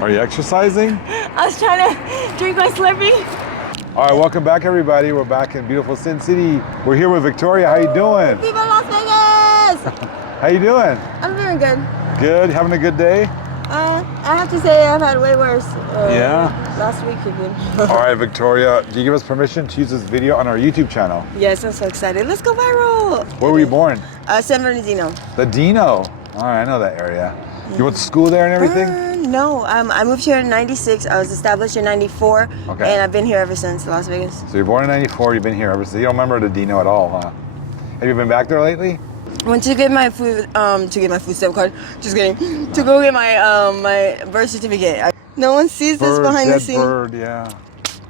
Are you exercising? I was trying to drink my Slurpee. All right, welcome back, everybody. We're back in beautiful Sin City. We're here with Victoria. How you doing? Viva Las Vegas! How you doing? I'm doing good. Good. Having a good day? I have to say I've had way worse. Yeah? Last week even. All right, Victoria, do you give us permission to use this video on our YouTube channel? Yes, I'm so excited. Let's go viral. Where were you born? San Bernardino. The Dino. All right, I know that area. You went to school there and everything? No, I moved here in '96. I was established in '94, and I've been here ever since, Las Vegas. So you're born in '94. You've been here ever since. You don't remember the Dino at all, huh? Have you been back there lately? I went to get my food, food stamp card. Just kidding. To go get my my birth certificate. No one sees this behind the scenes. Bird, yeah.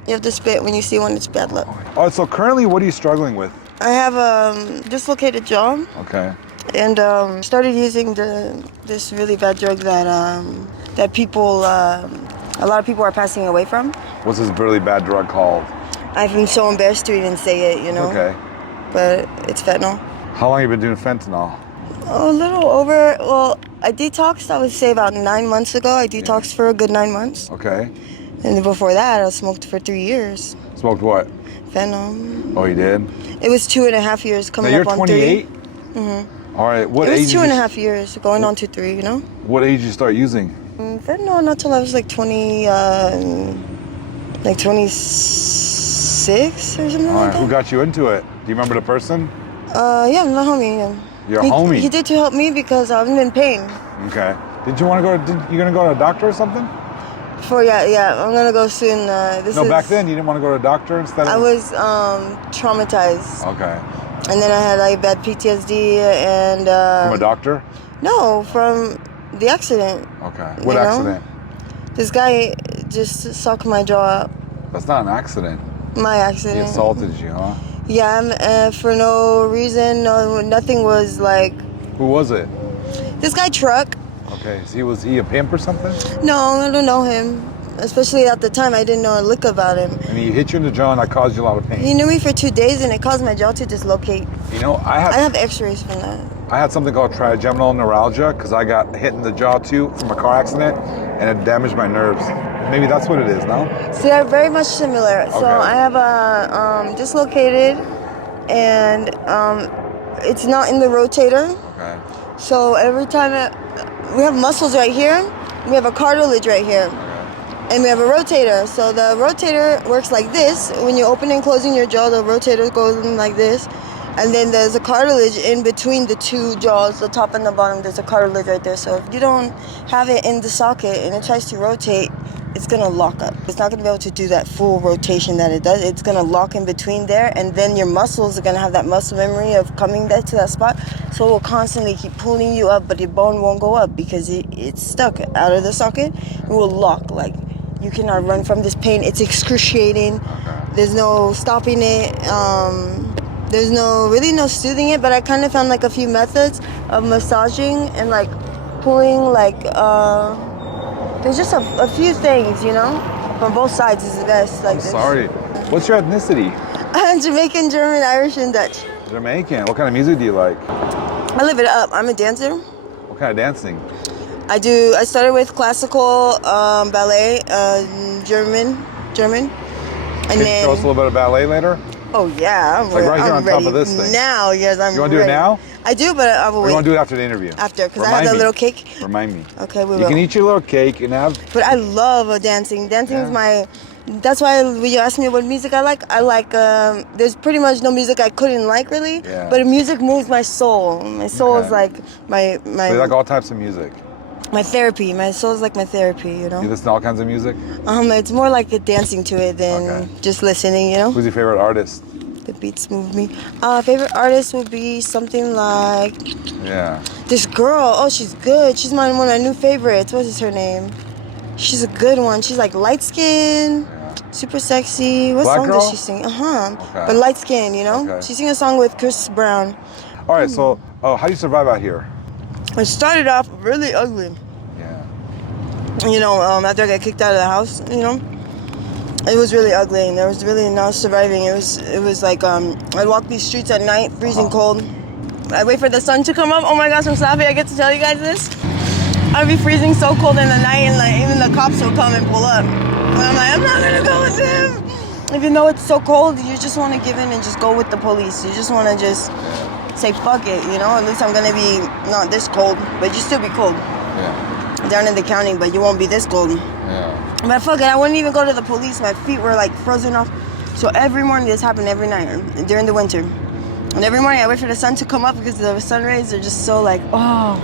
You have to spit when you see one. It's bad luck. Oh, so currently, what are you struggling with? I have a dislocated jaw. Okay. And started using this really bad drug that people, a lot of people are passing away from. What's this really bad drug called? I'm so embarrassed to even say it, you know. Okay. But it's fentanyl. How long have you been doing fentanyl? A little over, well, I detoxed, I would say about 9 months ago. I detoxed for a good 9 months. Okay. And then before that, I smoked for 3 years. Smoked what? Fentanyl. Oh, you did? It was 2.5 years coming up on 3. You're 28? Mm-hmm. All right, what age? age? It was 2.5 years, going on to 3, you know? What age did you start using? Fentanyl, not till I was like 26 or something like that. Who got you into it? Do you remember the person? Yeah, my homie. Yeah. Your homie? He did to help me because I was in pain. Okay. Did you want to go? You gonna go to a doctor or something? Yeah, I'm gonna go soon. Back then you didn't want to go to a doctor instead of. I was traumatized. Okay. And then I had like bad PTSD and. From a doctor? No, from the accident. Okay. What accident? This guy just sucked my jaw up. That's not an accident. My accident. He assaulted you, huh? Yeah, for no reason. Nothing was like. Who was it? This guy Truck. Okay, so was he a pimp or something? No, I don't know him. Especially at the time, I didn't know a lick about him. And he hit you in the jaw and that caused you a lot of pain? He knew me for 2 days and it caused my jaw to dislocate. You know, I have x-rays from that. I had something called trigeminal neuralgia because I got hit in the jaw too from a car accident and it damaged my nerves. Maybe that's what it is, no? So they're very much similar. Okay. So I have a dislocated and it's not in the rotator. Okay. So every time we have muscles right here, we have a cartilage right here. And we have a rotator. So the rotator works like this. When you're opening and closing your jaw, the rotator goes in like this. And then there's a cartilage in between the two jaws, the top and the bottom. There's a cartilage right there. So if you don't have it in the socket and it tries to rotate, it's going to lock up. It's not going to be able to do that full rotation that it does. It's going to lock in between there. And then your muscles are going to have that muscle memory of coming back to that spot. So it will constantly keep pulling you up, but your bone won't go up because it's stuck out of the socket. It will lock. Like, you cannot run from this pain. It's excruciating. There's no stopping it. There's really no soothing it, but I kind of found like a few methods of massaging and like pulling, like, there's just a few things, you know, from both sides is the best. Like Sorry. What's your ethnicity? I'm Jamaican, German, Irish, and Dutch. Jamaican. What kind of music do you like? I live it up. I'm a dancer. What kind of dancing? I started with classical, ballet, German. And Can you show us a little bit of ballet later? Oh yeah, I'm right here on top of this thing. Now, yes, I'm ready. You want to do it now? I do, but I will wait. You want to do it after the interview? After, because I have that little cake. Remind me. Okay, we will. You can eat your little cake and have... But I love dancing. Dancing is my... That's why when you ask me what music I like, there's pretty much no music I couldn't like, really. Yeah. But music moves my soul. My soul is like my... So you like all types of music? My therapy. My soul is like my therapy, you know? You listen to all kinds of music? It's more like dancing to it than just listening, you know? Who's your favorite artist? The beats move me. Favorite artist would be something like... Yeah. This girl. Oh, she's good. She's one of my new favorites. What is her name? She's a good one. She's like light skin, super sexy. What song does she sing? Okay. But light skin, you know? She sings a song with Chris Brown. All right, so how do you survive out here? I started off really ugly. Yeah. You know, after I got kicked out of the house, you know? It was really ugly, and there was really no surviving. It was like I'd walk these streets at night, freezing cold. I wait for the sun to come up. Oh my gosh, I'm so happy I get to tell you guys this. I'd be freezing so cold in the night, and like even the cops will come and pull up. And I'm like, I'm not gonna go with them. Even though it's so cold, you just want to give in and just go with the police. You just want to just say fuck it, you know. At least I'm gonna be not this cold, but you still be cold. Yeah. Down in the county, but you won't be this cold. Yeah. But fuck it, I wouldn't even go to the police. My feet were like frozen off. So every morning, this happened every night during the winter. And every morning I wait for the sun to come up because the sun rays are just so like, oh,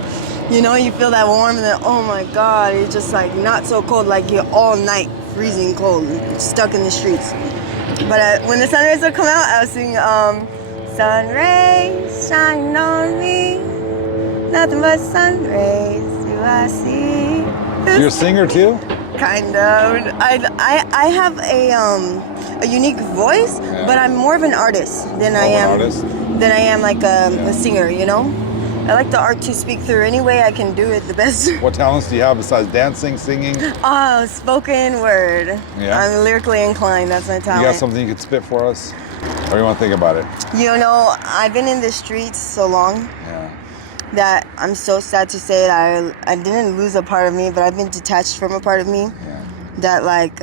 you know, you feel that warm and then, oh my God, it's just like not so cold, like you're all night freezing cold, stuck in the streets. But when the sun rays would come out, I was singing, sun rays shine on me, nothing but sun rays do I see. You're a singer too? Kind of. I have a unique voice, but I'm more of an artist than I am like a singer, you know? I like the art to speak through any way I can do it the best. What talents do you have besides dancing, singing? Oh, spoken word. Yeah. I'm lyrically inclined, that's my talent. You got something you could spit for us? Or do you want to think about it? You know, I've been in the streets so long that I'm so sad to say that I didn't lose a part of me, but I've been detached from a part of me that like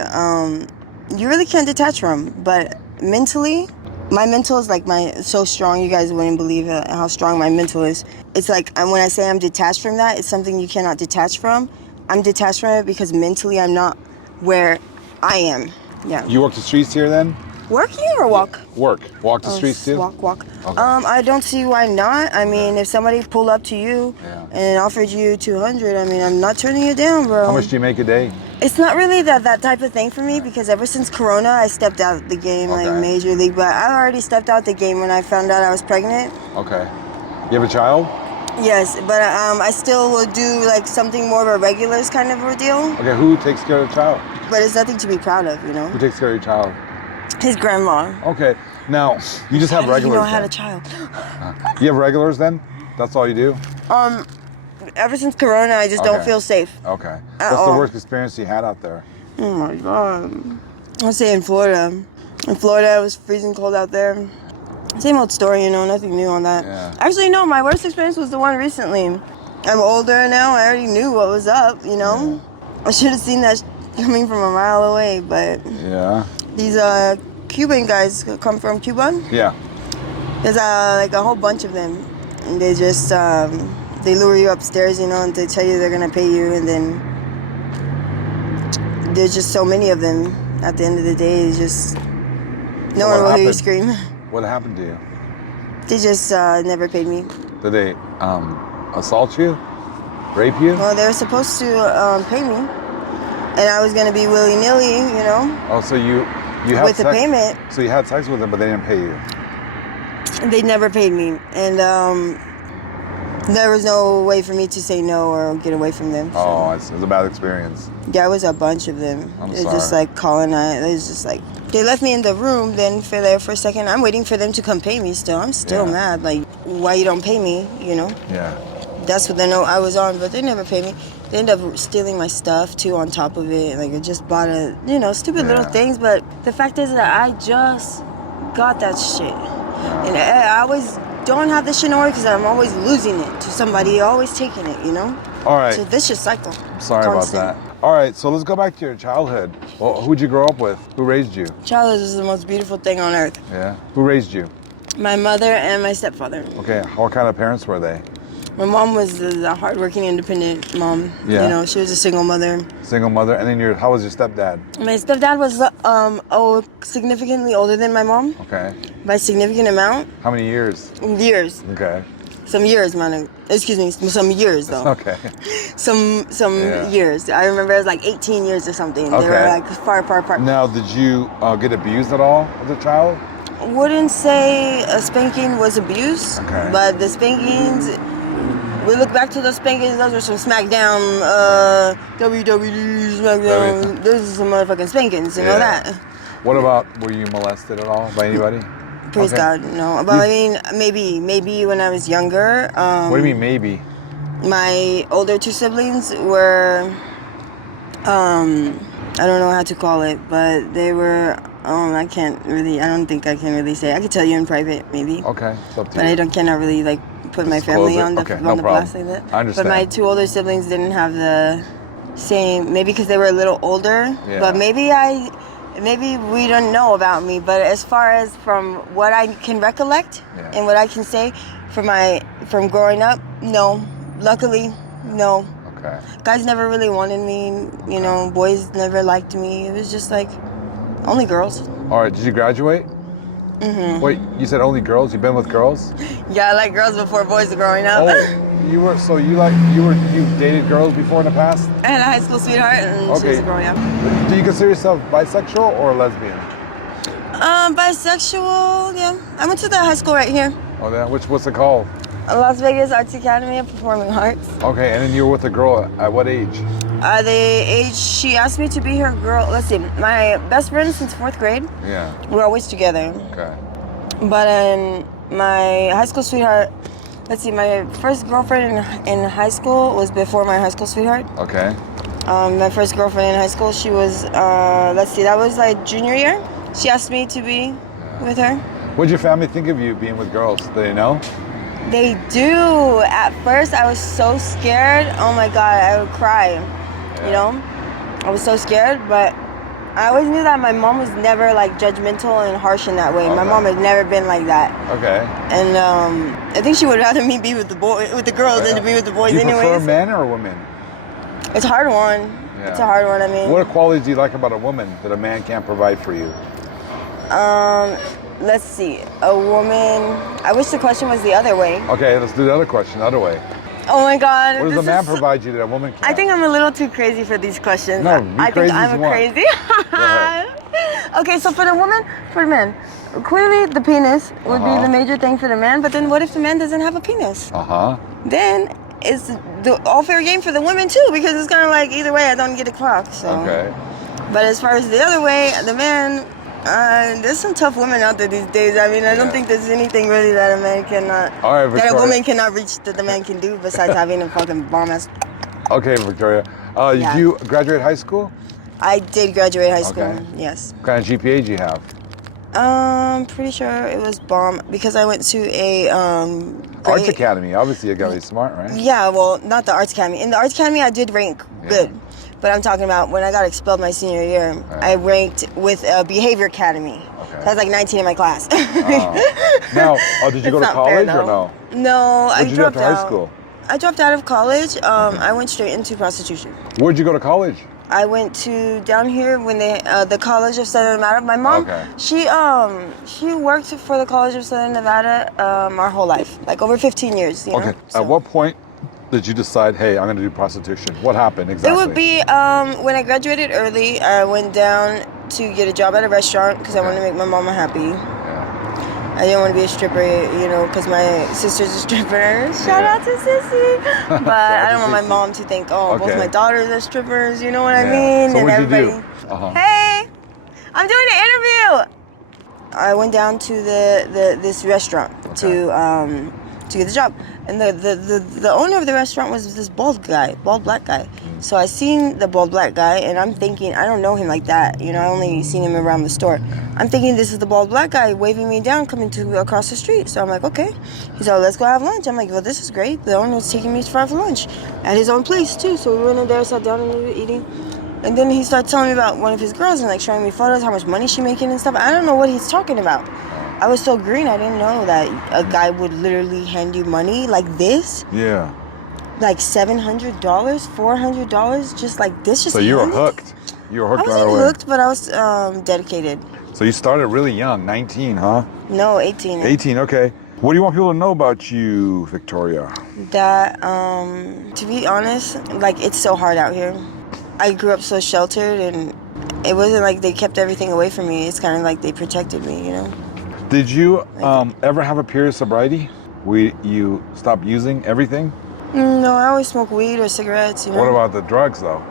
you really can't detach from. But mentally, my mental is like so strong. You guys wouldn't believe how strong my mental is. It's like when I say I'm detached from that, it's something you cannot detach from. I'm detached from it because mentally I'm not where I am. Yeah. You walk the streets here then? Work here or walk? Walk the streets too? Walk. Okay. I don't see why not. I mean, if somebody pulled up to you and offered you 200, I mean, I'm not turning it down, bro. How much do you make a day? It's not really that type of thing for me because ever since Corona, I stepped out the game like major league. But I already stepped out the game when I found out I was pregnant. Okay. You have a child? Yes, but I still will do like something more of a regulars kind of ordeal. Okay, who takes care of the child? But it's nothing to be proud of, you know? Who takes care of your child? His grandma. Okay, now you just have regulars. You know I had a child. You have regulars then? That's all you do? Ever since Corona, I just don't feel safe. Okay. What's the worst experience you had out there? Oh my God. I'll say in Florida. In Florida, it was freezing cold out there. Same old story, you know, nothing new on that. Yeah. Actually, no, my worst experience was the one recently. I'm older now, I already knew what was up, you know? I should have seen that coming from a mile away, but... Yeah. These Cuban guys come from Cuba. Yeah. There's like a whole bunch of them. And they just they lure you upstairs, you know, and they tell you they're gonna pay you, and then there's just so many of them. At the end of the day, it's just no one will hear you scream. What happened to you? They just never paid me. Did they assault you? Rape you? Well, they were supposed to pay me, and I was gonna be willy-nilly, you know. Oh, so you had with sex, the payment. So you had sex with them, but they didn't pay you. They never paid me, and there was no way for me to say no or get away from them. So. Oh, it was a bad experience. Yeah, it was a bunch of them. It's just like calling. It was just like they left me in the room. Then for there for a second, I'm waiting for them to come pay me. Still, I'm still mad. Like, why you don't pay me? You know. Yeah. That's what they know I was on, but they never paid me. They ended up stealing my stuff too. On top of it, like I just bought stupid little things. But the fact is that I just got that shit, and I always don't have this shit no more because I'm always losing it to somebody, always taking it, you know? All right. It's a vicious cycle. Sorry Constant. about that. All right, so let's go back to your childhood. Well, who'd you grow up with? Who raised you? Childhood is the most beautiful thing on earth. Yeah. Who raised you? My mother and my stepfather. Okay, what kind of parents were they? My mom was the hardworking, independent mom. Yeah. You know, she was a single mother. Single mother, and then how was your stepdad? My stepdad was significantly older than my mom. Okay. By a significant amount. How many years? Years. Okay. Some years, man. Excuse me, some years though. Okay. Some years. I remember it was like 18 years or something. They were like far apart. Now, did you get abused at all as a child? Wouldn't say a spanking was abuse, but the spankings, we look back to those spankings, those were some SmackDown, WWE SmackDown, those are some motherfucking spankings, you know that. What about, were you molested at all by anybody? Praise God, no. But I mean, maybe when I was younger. What do you mean maybe? My older two siblings were, I don't know how to call it, but they were I can't really. I don't think I can really say. I could tell you in private, maybe. Okay, it's up to But you. I cannot really like put my Disclose family it. on the Okay, on no the problem. blast like that. I understand. But my 2 older siblings didn't have the same. Maybe because they were a little older. Yeah. But maybe we don't know about me. But as far as from what I can recollect and what I can say from growing up, no. Luckily, no. Okay. Guys never really wanted me. You know, boys never liked me. It was just like only girls. All right, did you graduate? Mm-hmm. Wait, you said only girls? You've been with girls? Yeah, I like girls before boys growing up. Oh, you dated girls before in the past? I had a high school sweetheart and she was growing up. Do you consider yourself bisexual or lesbian? Bisexual, yeah. I went to the high school right here. Oh, yeah. What's it called? Las Vegas Arts Academy of Performing Arts. Okay, and then you were with a girl at what age? The age she asked me to be her girl. Let's see, my best friend since 4th grade. Yeah. We're always together. Okay. But my high school sweetheart, let's see, my first girlfriend in high school was before my high school sweetheart. Okay. My first girlfriend in high school, she was, that was like junior year. She asked me to be with her. What'd your family think of you being with girls? Do they know? They do. At first, I was so scared. Oh my God, I would cry. Yeah. You know, I was so scared, but I always knew that my mom was never like judgmental and harsh in that way. Okay. My mom had never been like that. Okay. And I think she would rather me be with the girls than to be with the boys. Do you anyways. prefer men or women? It's a hard one. Yeah. It's a hard one. I mean, What qualities do you like about a woman that a man can't provide for you? let's see. A woman. I wish the question was the other way. Okay, let's do the other question, the other way. Oh my God. What does a this man is- provide you that a woman can't? I think I'm a little too crazy for these questions. No, be I crazy think as I'm you want. crazy. Go ahead. Okay, so for the woman, for the man, clearly the penis would be the major thing for the man. But then what if the man doesn't have a penis? Then it's all fair game for the women too, because it's kind of like either way I don't get a clock. So. Okay. But as far as the other way, the man, there's some tough women out there these days. I mean, I don't think there's anything really that a man cannot, All right, that a Victoria. woman cannot reach that the man can do besides having a fucking bomb ass. Okay, Victoria. Did you graduate high school? I did graduate high school. Okay. Yes. What kind of GPA did you have? Pretty sure it was bomb because I went to a Arts Academy. Obviously, you got to be smart, right? Yeah, well, not the Arts Academy. In the Arts Academy, I did rank good. But I'm talking about when I got expelled my senior year, I ranked with a behavior academy. Okay. So I was like 19 in my class. Now, did you go to college or no? No, What I did you do dropped after out. high school? I dropped out of college. I went straight into prostitution. Where'd you go to college? I went to down here when the College of Southern Nevada. My mom, she worked for the College of Southern Nevada our whole life, like over 15 years. You know? Okay. So. At what point did you decide, hey, I'm going to do prostitution? What happened exactly? It would be when I graduated early. I went down to get a job at a restaurant because I wanted to make my mama happy. Yeah. I didn't want to be a stripper, you know, because my sister's a stripper. Shout out to Sissy. But I don't want my mom to think, both my daughters are strippers. You know what I mean? So and what'd you everybody. do? Hey, I'm doing an interview. I went down to this restaurant to get the job, and the owner of the restaurant was this bald black guy. So I seen the bald black guy, and I'm thinking, I don't know him like that, you know. I only seen him around the store. I'm thinking this is the bald black guy waving me down, coming to across the street. So I'm like, okay. He's like, let's go have lunch. I'm like, well, this is great. The owner was taking me for lunch at his own place too. So we went in there, sat down, and we were eating. And then he started telling me about one of his girls and like showing me photos, how much money she making and stuff. I don't know what he's talking about. I was so green, I didn't know that a guy would literally hand you money like this. Yeah. Like $700, $400, just like this. Just So you were handed? hooked. You were hooked I right away. wasn't hooked, but I was dedicated. So you started really young, 19, huh? No, 18. 18, okay. What do you want people to know about you, Victoria? That, to be honest, like it's so hard out here. I grew up so sheltered, and it wasn't like they kept everything away from me. It's kind of like they protected me, you know? Did you ever have a period of sobriety where you stopped using everything? No, I always smoke weed or cigarettes, you know? What about the drugs, though?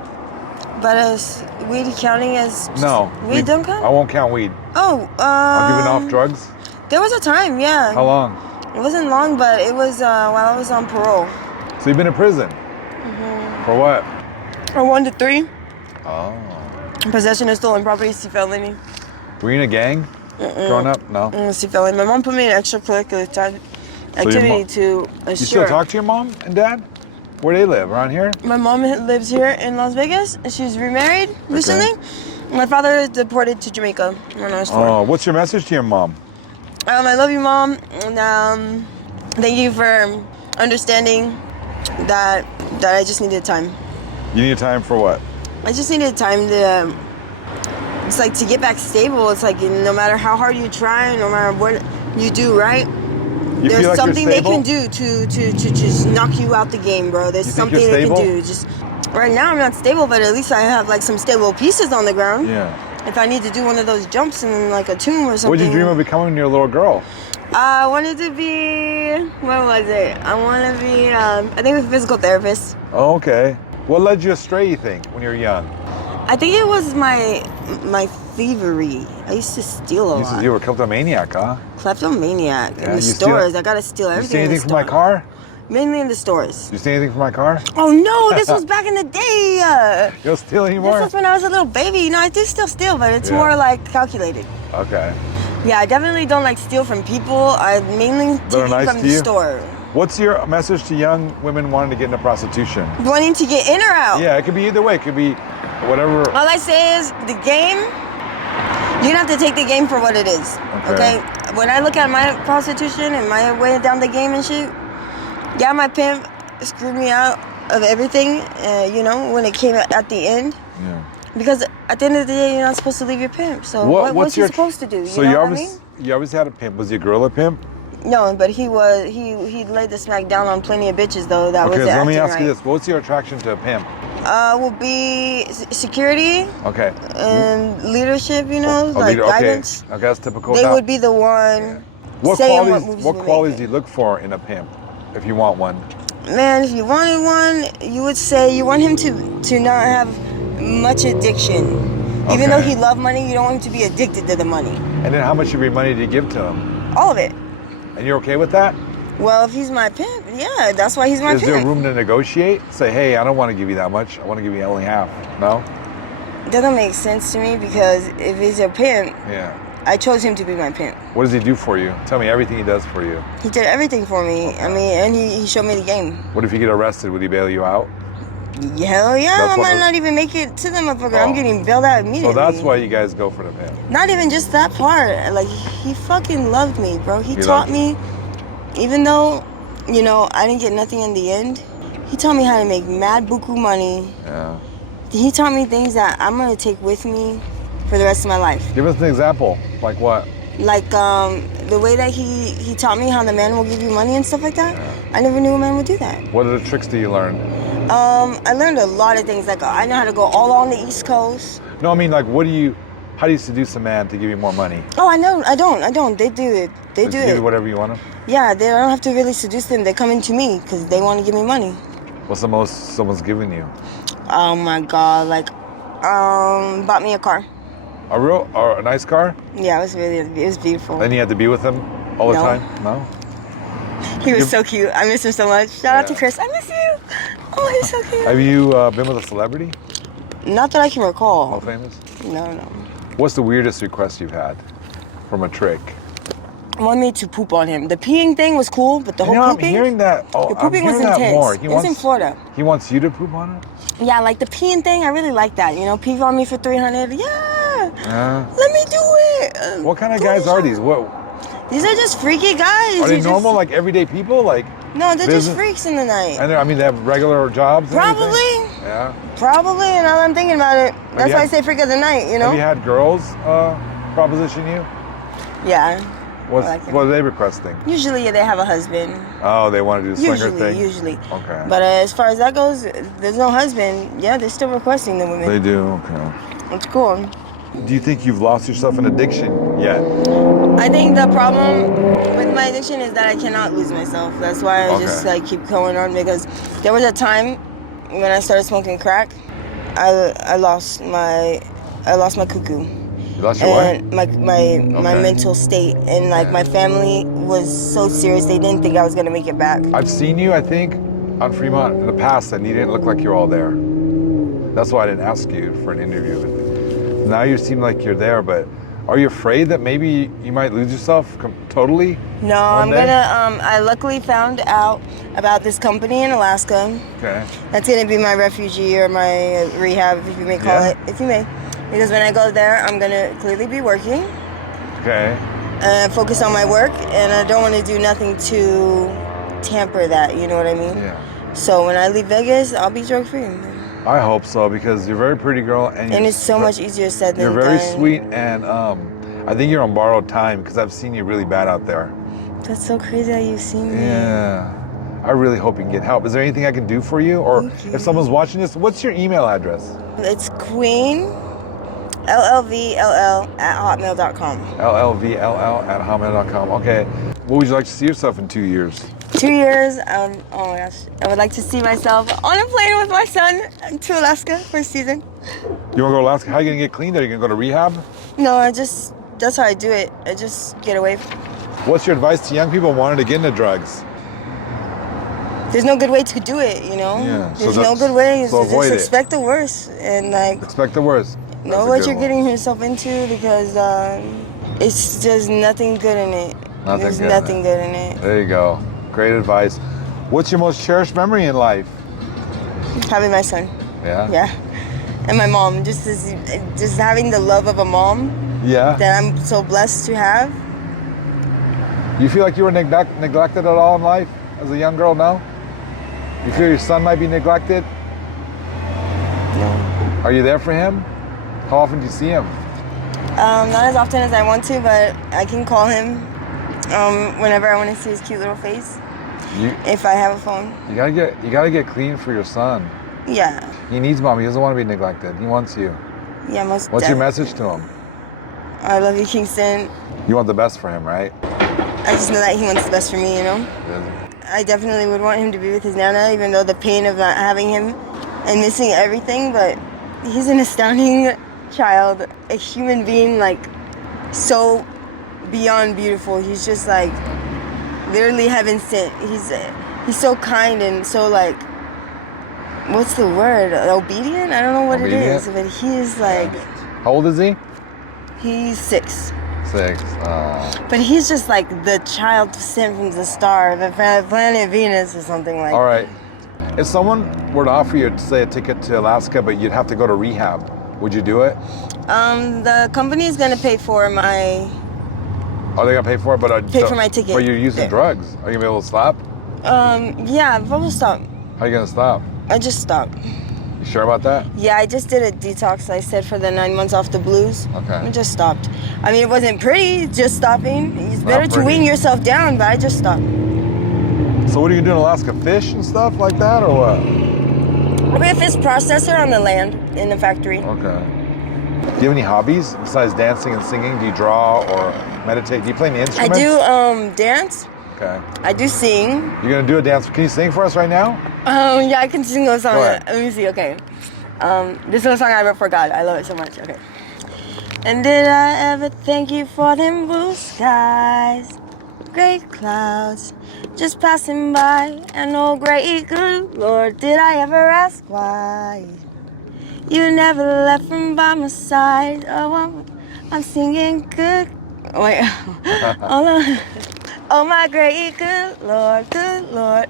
But is weed counting as... No. Weed don't count? I won't count weed. Oh, I'll give it off drugs? There was a time, yeah. How long? It wasn't long, but it was while I was on parole. So you've been in prison? For what? From 1 to 3. Oh. Possession of stolen property, felony. Were you in a gang growing up? No. See, fellas, my mom put me in extracurricular activity to assure. You still talk to your mom and dad? Where they live? Around here? My mom lives here in Las Vegas. She's remarried recently. My father is deported to Jamaica when I was 4. Oh, what's your message to your mom? I love you, Mom. And thank you for understanding that I just needed time. You need time for what? I just needed time to. It's like to get back stable. It's like no matter how hard you try, no matter what you do right, there's like something they can do to just knock you out the game, bro. There's something they can do. Just right now I'm not stable, but at least I have like some stable pieces on the ground. Yeah. If I need to do one of those jumps in like a tomb or something. What did you dream of becoming when you were a little girl? I wanted to be, what was it? I want to be, I think a physical therapist. Oh, okay. What led you astray, you think, when you were young? I think it was my thievery. I used to steal a lot. You were a kleptomaniac, huh? Kleptomaniac. Yeah, in the stores. I got to steal everything. You steal anything from my car? Mainly in the stores. You steal anything from my car? Oh no, this was back in the day. You don't steal anymore? This was when I was a little baby. You know, I do still steal, but it's more like calculated. Okay. Yeah, I definitely don't like steal from people. I mainly take it from the store. What's your message to young women wanting to get into prostitution? Wanting to get in or out? Yeah, it could be either way. It could be whatever. All I say is the game, you have to take the game for what it is. Okay? When I look at my prostitution and my way down the game and shit, yeah, my pimp screwed me out of everything, you know, when it came at the end. Yeah. Because at the end of the day, you're not supposed to leave your pimp. So what's you supposed to do? So you always had a pimp. Was he a gorilla pimp? No, but he laid the smack down on plenty of bitches though. That was okay. So let me ask right. you this: what's your attraction to a pimp? Will be security. Okay. And leadership, you know, like guidance. Okay, that's typical. They would be the one. What qualities do you look for in a pimp, if you want one? Man, if you wanted one, you would say you want him to not have much addiction. Even though he loved money, you don't want him to be addicted to the money. And then how much of your money do you give to him? All of it. And you're okay with that? Well, if he's my pimp, yeah, that's why he's my pimp. Is there room to negotiate? Say, hey, I don't want to give you that much. I want to give you only half. No? Doesn't make sense to me because if he's a pimp, I chose him to be my pimp. What does he do for you? Tell me everything he does for you. He did everything for me. Okay. I mean, and he showed me the game. What if you get arrested? Would he bail you out? Hell yeah, I might not even make it to the motherfucker. I'm getting bailed out immediately. So that's why you guys go for the pimp. Not even just that part. Like, he fucking loved me, bro. He taught me, even though, you know, I didn't get nothing in the end, he taught me how to make mad buku money. Yeah. He taught me things that I'm going to take with me for the rest of my life. Give us an example. Like what? Like, the way that he taught me how the man will give you money and stuff like that. Yeah. I never knew a man would do that. What other tricks do you learn? I learned a lot of things. Like, I know how to go all along the East Coast. No, I mean, like, how do you seduce a man to give you more money? Oh, I know. I don't. They do it. They do it. Give you whatever you want them? Yeah, they don't have to really seduce them. They come into me because they want to give me money. What's the most someone's given you? Oh my God, like, bought me a car. A nice car? Yeah, it was beautiful. Then you had to be with him all the time? No? He was so cute. I miss him so much. Shout out to Chris. I miss you. Oh, he's so cute. Have you been with a celebrity? Not that I can recall. All famous? No. What's the weirdest request you've had from a trick? Wanted me to poop on him. The peeing thing was cool, but the whole pooping. I'm hearing that. Oh, the pooping was intense. More. It was in Florida. He wants you to poop on him? Yeah, like the peeing thing. I really like that. You know, pee on me for $300. Yeah. Let me do it. What kind of guys are these? These are just freaky guys. Are they normal, like everyday people? Like no, they're just freaks in the night. And I mean, they have regular jobs. Probably. Yeah. Probably. And now that I'm thinking about it, that's why I say freak of the night. You know. Have you had girls proposition you? Yeah. What are they requesting? Usually they have a husband. Oh, they want to do the swinger thing? Usually. Okay. But as far as that goes, there's no husband. Yeah, they're still requesting the women. They do, okay. It's cool. Do you think you've lost yourself in addiction yet? I think the problem with my addiction is that I cannot lose myself. That's why I just like keep going on, because there was a time when I started smoking crack, I lost my cuckoo. You lost your what? And my mental state, and like my family was so serious, they didn't think I was gonna make it back. I've seen you, I think, on Fremont in the past, and you didn't look like you're all there. That's why I didn't ask you for an interview. Now you seem like you're there, but Are you afraid that maybe you might lose yourself totally? No, one I'm day? gonna. I luckily found out about this company in Alaska. Okay. That's gonna be my refugee or my rehab, if you may call Yeah. it, if you may. Because when I go there, I'm gonna clearly be working, Okay. focus on my work, and I don't want to do nothing to tamper that. You know what I mean? Yeah. So when I leave Vegas, I'll be drug free. I hope so because you're a very pretty girl And it's so much easier said than You're done. very sweet, and I think you're on borrowed time because I've seen you really bad out there. That's so crazy how you've seen me. Yeah. I really hope you can get help. Is there anything I can do for you? Or Thank you. if someone's watching this, what's your email address? It's Queen, LLVLL at hotmail.com. LLVLL@hotmail.com. Okay. What would you like to see yourself in 2 years? 2 years, oh my gosh. I would like to see myself on a plane with my son to Alaska for a season. You want to go to Alaska? How are you going to get clean? Are you going to go to rehab? No, that's how I do it. I just get away. What's your advice to young people wanting to get into drugs? There's no good way to do it, you know? Yeah, so There's no that's- good way. so Just avoid it. expect the worst and like Expect the worst. know That's a what good you're one. getting yourself into because it's just nothing good in it. There's good in nothing it. good in it. There you go. Great advice. What's your most cherished memory in life? Having my son. Yeah? Yeah. And my mom. Just having the love of a mom Yeah? that I'm so blessed to have. You feel like you were neglected at all in life as a young girl now? You feel your son might be neglected? No. Are you there for him? How often do you see him? Not as often as I want to, but I can call him whenever I want to see his cute little face. If I have a phone. You gotta get clean for your son. Yeah. He needs mom. He doesn't want to be neglected. He wants you. Yeah, most What's your definitely. message to him? I love you, Kingston. You want the best for him, right? I just know that he wants the best for me, you know? I definitely would want him to be with his Nana, even though the pain of not having him and missing everything, but he's an astounding child, a human being, like, so beyond beautiful. He's just, like, literally heaven sent. He's so kind and so, like, what's the word? Obedient? I don't know what it is, but he is, like... How old is he? He's 6. 6. But he's just like the child sent from the star, the planet Venus or something like that. All right. If someone were to offer you, say, a ticket to Alaska, but you'd have to go to rehab, would you do it? The company is gonna pay for my... Are they gonna pay for it? But Pay for my ticket. But you're using There. drugs. Are you gonna be able to stop? Yeah, but we'll stop. How are you gonna stop? I just stopped. You sure about that? Yeah, I just did a detox, I said, for the 9 months off the blues. Okay. I just stopped. I mean, it wasn't pretty, just stopping. It's better to pretty. wean yourself down, but I just stopped. So what are you gonna do in Alaska? Fish and stuff like that, or what? I'll be a fish processor on the land in the factory. Okay. Do you have any hobbies besides dancing and singing? Do you draw or meditate? Do you play any I instruments? do dance. Okay. I do sing. You're gonna do a dance. Can you sing for us right now? Yeah, I can sing a song. Go ahead. Let me see. Okay. This is a song I wrote for God. I love it so much. Okay. And did I ever thank you for them blue skies, gray clouds, just passing by? And oh, great good Lord, did I ever ask why? You never left from by my side. Oh, I'm singing good. Wait. Oh, my great good Lord,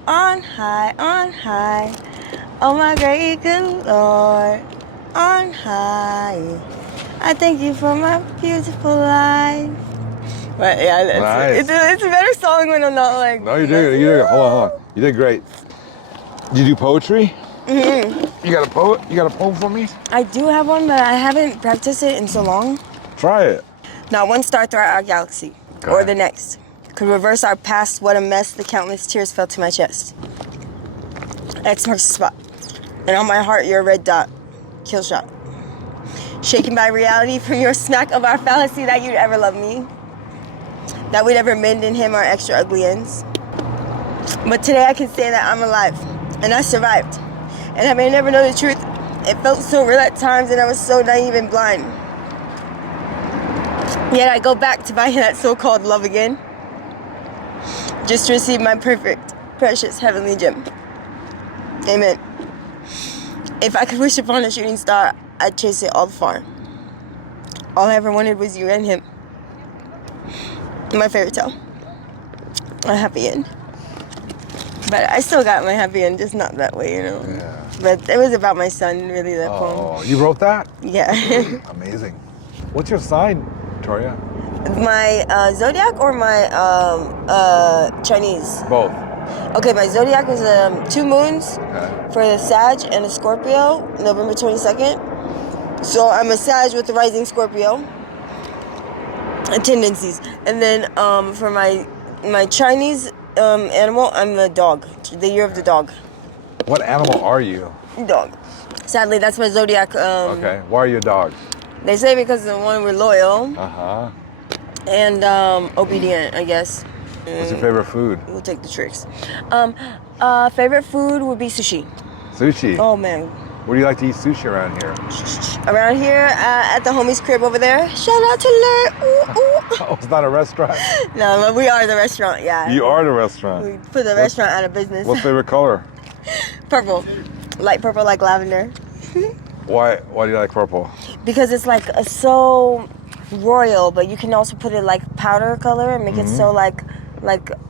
on high, on high. Oh, my great good Lord, on high. I thank you for my beautiful life. But yeah, Nice. it's a better song when I'm not like... No, you did. You did. Hold on. You did great. Did you do poetry? Mm-hmm. You got a poet? You got a poem for me? I do have one, but I haven't practiced it in so long. Try it. Not one star throughout our galaxy, Okay. or the next, could reverse our past. What a mess, the countless tears fell to my chest. X marks the spot, and on my heart you're a red dot, kill shot. Shaken by reality from your smack of our fallacy that you'd ever love me, that we'd ever mend in him our extra ugly ends. But today I can say that I'm alive, and I survived, and I may never know the truth. It felt so real at times, and I was so naive and blind. Yet I go back to buying that so-called love again, just to receive my perfect, precious, heavenly gem. Amen. If I could wish upon a shooting star, I'd chase it all far. All I ever wanted was you and him. My fairy tale. A happy end. But I still got my happy end, just not that way, you know. Yeah. But it was about my son, really, that poem. Oh, you wrote that? Yeah. Amazing. What's your sign, Victoria? My zodiac or my Chinese? Both. Okay, my zodiac is 2 moons Okay. for the Sag and a Scorpio, November 22nd. So I'm a Sag with the rising Scorpio tendencies. And then for my Chinese animal, I'm the dog. The year of the dog. What animal are you? Dog. Sadly, that's my zodiac. Okay. Why are you a dog? They say because one, we're loyal Uh-huh. and obedient, I guess. What's your favorite food? We'll take the tricks. Favorite food would be sushi. Sushi. Oh man. Where do you like to eat sushi around here? Around here at the homie's crib over there. Shout out to Lur. Ooh, ooh. Oh, it's not a restaurant? No, but we are the restaurant, yeah. You are the restaurant. We put the restaurant out of business. What's favorite color? Purple. Light purple like lavender. Why do you like purple? Because it's like so royal, but you can also put it like powder color and make it so like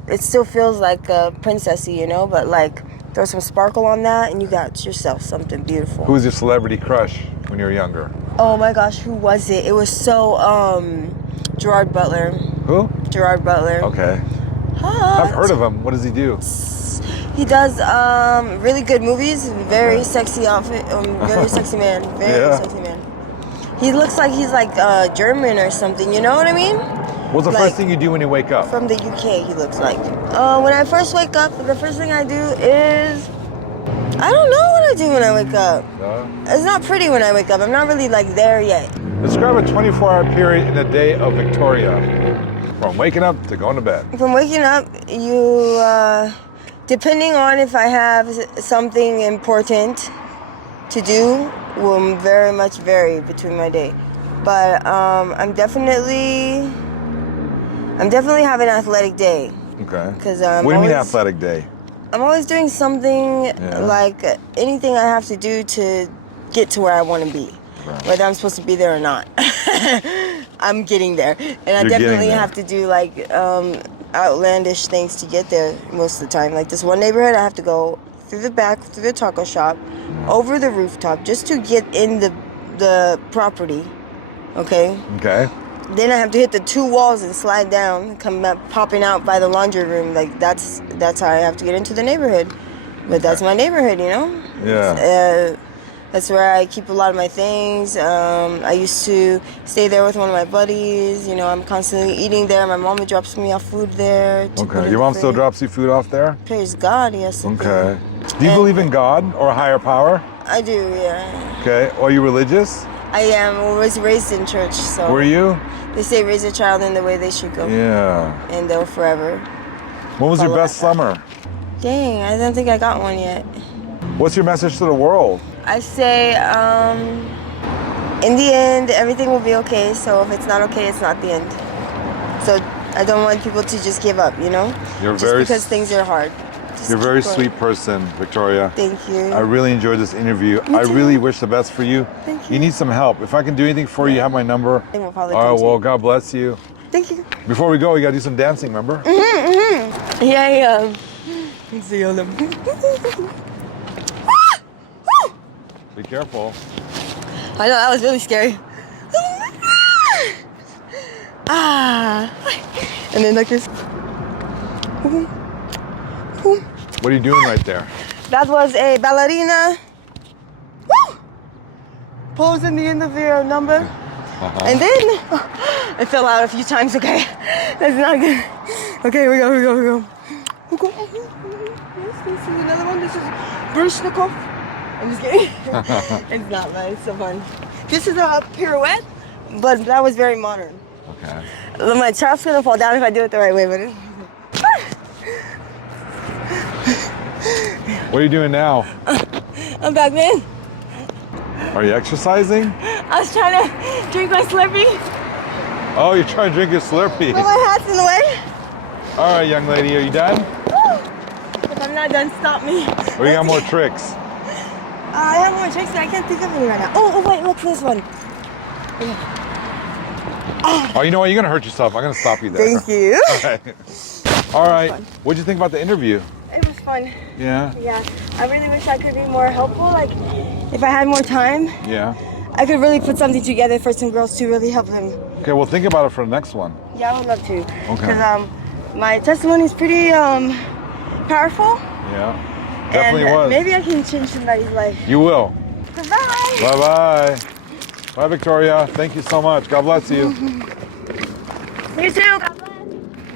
it still feels like princessy, you know, but like throw some sparkle on that and you got yourself something beautiful. Who was your celebrity crush when you were younger? Oh my gosh, who was it? It was so Gerard Butler. Who? Gerard Butler. Okay. Hot. I've heard of him. What does he do? He does really good movies. Very sexy outfit. Very sexy man. Very sexy man. He looks like he's like German or something. You know what I mean? What's the Like, first thing you do when you wake up? From the UK, he looks like. When I first wake up, the first thing I do is I don't know what I do when I wake up. It's not pretty when I wake up. I'm not really like there yet. Describe a 24-hour period in the day of Victoria. From waking up to going to bed. From waking up, you, depending on if I have something important to do, will very much vary between my day. But I'm definitely have an athletic day. Okay. Because what do you mean athletic day? I'm always doing something like anything I have to do to get to where I want to be, whether I'm supposed to be there or not. I'm getting there, and I definitely have to do like outlandish things to get there most of the time. Like this one neighborhood, I have to go through the back, through the taco shop, over the rooftop, just to get in the property. Okay. Okay. Then I have to hit the 2 walls and slide down, come back, popping out by the laundry room. Like that's how I have to get into the neighborhood. But that's my neighborhood, you know. Yeah. That's where I keep a lot of my things. I used to stay there with one of my buddies. You know, I'm constantly eating there. My mom drops me off food there. Okay. Your mom still drops you food off there? Praise God, yes. Okay. Do you believe in God or a higher power? I do, yeah. Okay. Are you religious? I am. I was raised in church, so. Were you? They say raise a child in the way they should go. Yeah. And they'll forever. When was your best summer? Dang, I don't think I got one yet. What's your message to the world? I say, in the end, everything will be okay. So if it's not okay, it's not the end. So I don't want people to just give up, you know? You're just because things are hard. You're a very sweet person, Victoria. Thank you. I really enjoyed this interview. I really wish the best for you. Thank you. You need some help. If I can do anything for you, you have my number. I will probably All right, well, God bless you. Thank you. Before we go, we got to do some dancing, remember? Yeah. Let's see all them. Be careful. I know, that was really scary. And then like this. What are you doing right there? That was a ballerina. Pose in the end of your number. And then I fell out a few times, okay? That's not good. Okay, here we go. This is another one. This is Brushnikov. I'm just kidding. It's not, but it's so fun. This is a pirouette, but that was very modern. Okay. My chop's gonna fall down if I do it the right way, but What are you doing now? I'm back, man. Are you exercising? I was trying to drink my Slurpee, Oh, you're trying to drink your Slurpee. but my hat's in the way. All right, young lady, are you done? If I'm not done, stop me. Or you got more tricks? I have more tricks, but I can't think of any right now. Oh, wait, look, this one. Oh, you know what? You're gonna hurt yourself. I'm gonna stop you there. Thank you. All right. What'd you think about the interview? It was fun. Yeah. Yeah. I really wish I could be more helpful. Like, if I had more time, Yeah. I could really put something together for some girls to really help them. Okay. Well, think about it for the next one. Yeah, I would love to. Okay. Because my testimony is pretty powerful. Yeah. Definitely and was. Maybe I can change somebody's life. You will. Goodbye. Bye bye. Bye, Victoria. Thank you so much. God bless you. You too.